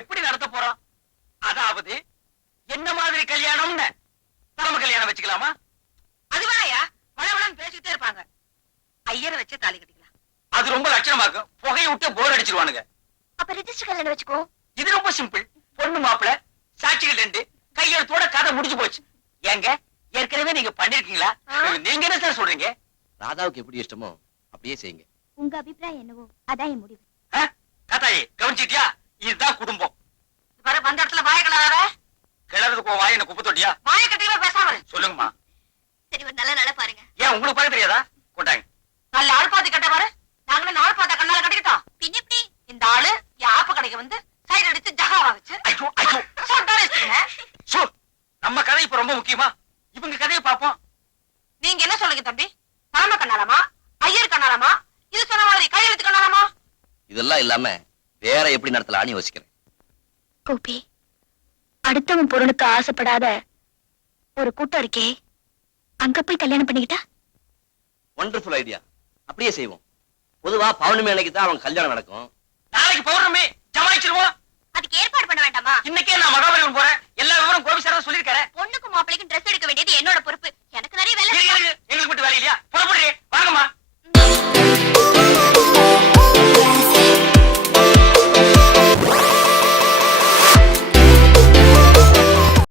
எப்படி நடத்த போறோம்? அதாவது என்ன மாதிரி கல்யாணம்னு தலைமை கல்யாணம் வச்சுக்கலாமா? அது வேணாயா, வளவளன்னு பேசிக்கிட்டே இருப்பாங்க. ஐயரை வச்சு தாலி கட்டிக்கலாம். அது ரொம்ப லட்சணமா இருக்கும். புகையை விட்டு போர் அடிச்சிருவானுங்க. அப்ப ரிஜிஸ்டர் கல்யாணம் வச்சுக்கோ. இது ரொம்ப சிம்பிள். பொண்ணு மாப்பிள சாட்சிகள் 2 கையெழுத்தோட கதை முடிஞ்சு போச்சு. ஏங்க ஏற்கனவே நீங்க பண்ணிருக்கீங்களா? நீங்க என்ன சார் சொல்றீங்க? ராதாவுக்கு எப்படி இஷ்டமோ அப்படியே செய்யுங்க. உங்க அபிப்பிராயம் என்னவோ அதான் என் முடிவு. கதாயி கவனிச்சிட்டியா? இதுதான் குடும்பம். வர வந்த இடத்துல வாய கிளறாத. கிளறதுக்கு வாய் என்ன குப்பை தொட்டியா? வாய கட்டில பேசாம இரு. சொல்லுங்கம்மா. சரி, ஒரு நல்ல நாளா பாருங்க. ஏன் உங்களுக்கு பார்க்க தெரியாதா? கொண்டாங்க. நல்ல ஆள் பாத்தி கட்ட பாரு. நாங்களும் நாள் பார்த்தா கண்ணால கட்டிக்கிட்டோம். பின்ன எப்படி? இந்த ஆளு என் ஆப்பு கடைக்கு வந்து சைடு அடிச்சு ஜகாவா வச்சு ஐயோ ஐயோ சொட்டாரிச்சுங்க. சோ நம்ம கதை இப்ப ரொம்ப முக்கியமா? இவங்க கதையை பார்ப்போம். நீங்க என்ன சொல்லுங்க தம்பி? தலைமை கண்ணாலமா, ஐயர் கண்ணாலமா, இது சொன்ன மாதிரி கையெழுத்து கண்ணாலமா? இதெல்லாம் இல்லாம வேற எப்படி நடத்தலாம்னு யோசிக்கிறேன். கோபி, அடுத்தவன் பொருளுக்கு ஆசைப்படாத ஒரு கூட்டம் இருக்கே, அங்க போய் கல்யாணம் பண்ணிக்கிட்டா? Wonderful idea. அப்படியே செய்வோம். பொதுவா பௌர்ணமி அன்னைக்கு தான் அவன் கல்யாணம் நடக்கும். நாளைக்கு பௌர்ணமி ஜமாயிச்சிருவோம். அதுக்கு ஏற்பாடு பண்ண வேண்டாமா? இன்னைக்கே நான்